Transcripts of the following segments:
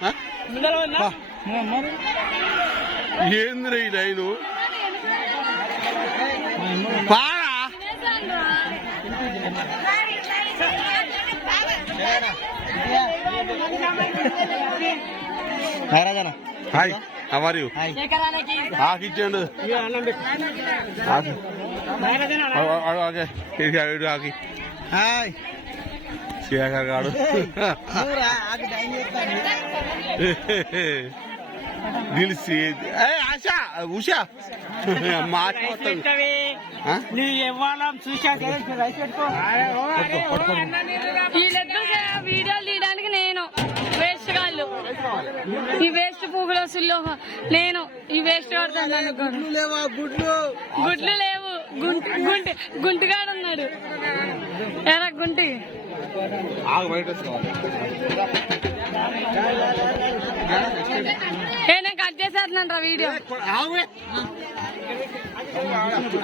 ఆ? ఏందిరా ఈ line para రాజానా hi how are you hi ఆకిచ్చాడు ఆకి ఆగే ఇడు ఆకి నిలిచి ఉషా మాట వీడియోలు తీయడానికి నేను వేస్ట్ కాళ్ళు ఈ వేస్ట్ పువ్వుల సుల్లో నేను ఈ వేస్ట్ పడుతున్నాను లేవా గుడ్లు గుడ్లు లేవు గుంటి గుంటి గుంటిగాడు ఉన్నాడు ఎలా గుంటి ఆగు బయట వేసుకోవాలి. ఏ నేను కట్ చేసేస్తున్నాను రా వీడియో.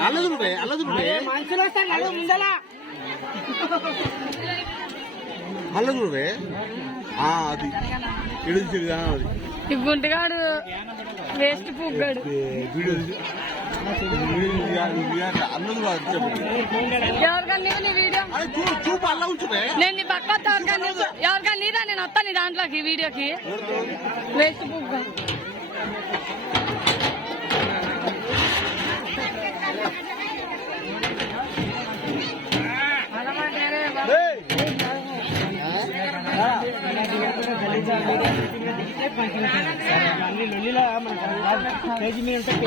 అల్లదు నువ్వే అల్లదు నువ్వే. మనుషులు వస్తాను నడు ముందలా. అల్లదు నువ్వే. ఆ, అది. ఇడిచి అది. ఈ గుంటిగాడు వేస్ట్ పుగ్గాడు. వీడియో నేను నీ పక్క ఎవరికన్నా నీరా నేను వస్తాను దాంట్లోకి వీడియోకి. వేస్ట్ పుగ్గా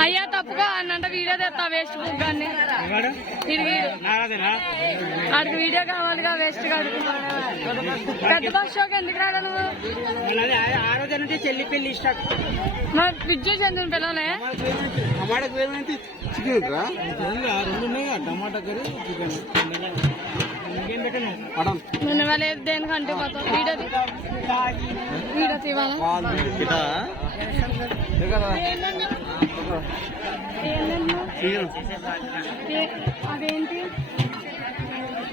అయ్యా తప్పుగా అన్నంట వీడియో తెస్తా వేస్ట్ వీడు. ఆడికి వీడియో కావాలిగా వేస్ట్ కాదు పెద్ద బస్ షోకి ఎందుకు రాడా నువ్వు? ఆ రోజు నుంచి చెల్లి పెళ్ళి ఇష్టం మరి విద్యుత్ చెందిన పిల్లలే టమాటా కర్రీ చికెన్. దేనికంటే పోతావు? వీడియో అదేంటి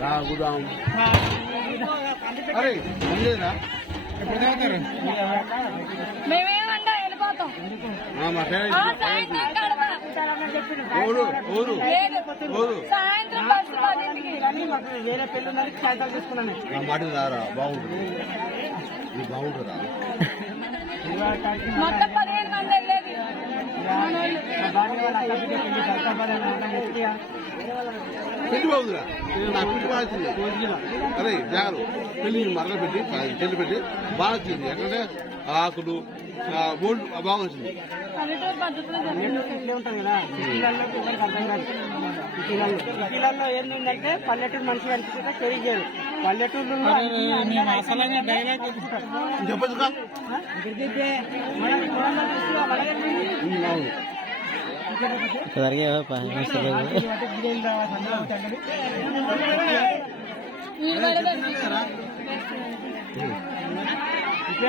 రాగుదాం అరే లేదా ఎప్పుడు మేమేమంటా వెళ్ళిపోతాం సాయంత్రం వేరే సాయంత్రం తీసుకున్నాను రారా బాగుంటుంది ఇది బాగుంటుందా? మొత్తం పదిహేను మంది వెళ్ళేది మనోళ్ళు. పెళ్ళి బాగుందిరా? నా పెళ్ళి బాగా వచ్చింది. అరే జాగ్రత్త పెళ్ళి మరల పెట్టి చెల్లి పెట్టి బాగా వచ్చింది. ఎక్కడంటే ఆకులు ఆ, బోల్డ్ బాగా వచ్చింది. పల్లెటూరు మనిషి కనిపిస్తే తెలియజేయదు పల్లెటూరులో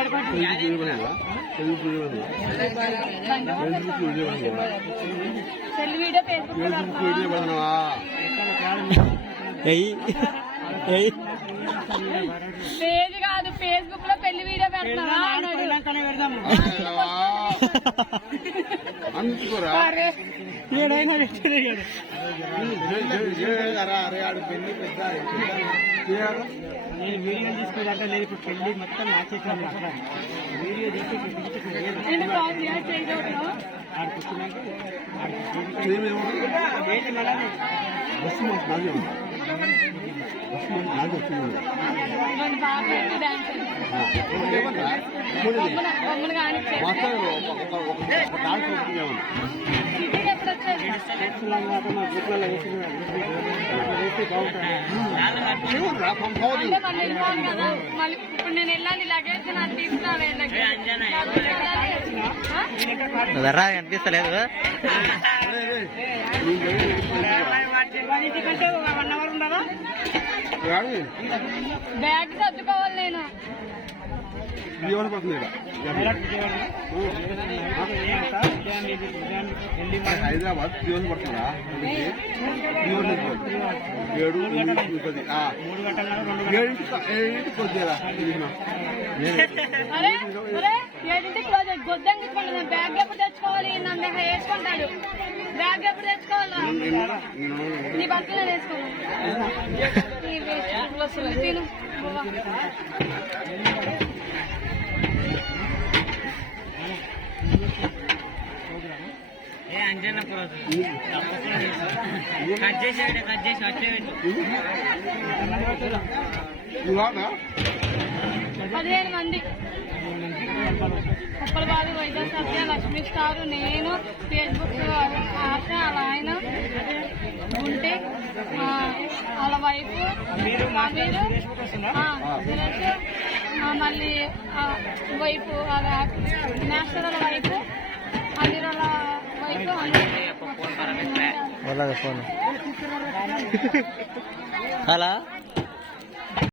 చెప్పచ్చు వీడియో ఫేస్బుక్లో పెళ్ళి పుయ్యి పడినావా? పేజ్ కాదు ఫేస్బుక్లో పెళ్ళి వీడియో పెద్ద నేను వీడియో తీసుకుంటే లేదు ఇప్పుడు పెళ్ళి మొత్తం నా. వీడియో ఆడికి వచ్చినాక ఆ? కనిపిస్తలేదు కంటే వన్ అవర్ ఉండదా రాడు బ్యాగ్ సర్దుకోవాలి నేను. పడుతుంది హైదరాబాద్ దివసం పడుతుందా? ఏడు పది. అరే అరే ఏంటంటే క్లోజ్ గొద్దంగా బ్యాగ్ ఎప్పుడు తెచ్చుకోవాలి? నన్ను వేసుకుంటాడు బ్యాగ్ ఎప్పుడు తెచ్చుకోవాలా? నీ బట్టలు అంజన్న కట్ కట్ చేసి పదిహేను మంది. ఉప్పలబాది వైద్య సత్య లక్ష్మీ స్టార్ నేను ఫేస్బుక్ వైఫ్ మీరు మళ్ళీ ఆ, వైఫ్ నేషనల్ వైఫ్ వాళ్ళ వైఫ్ అలా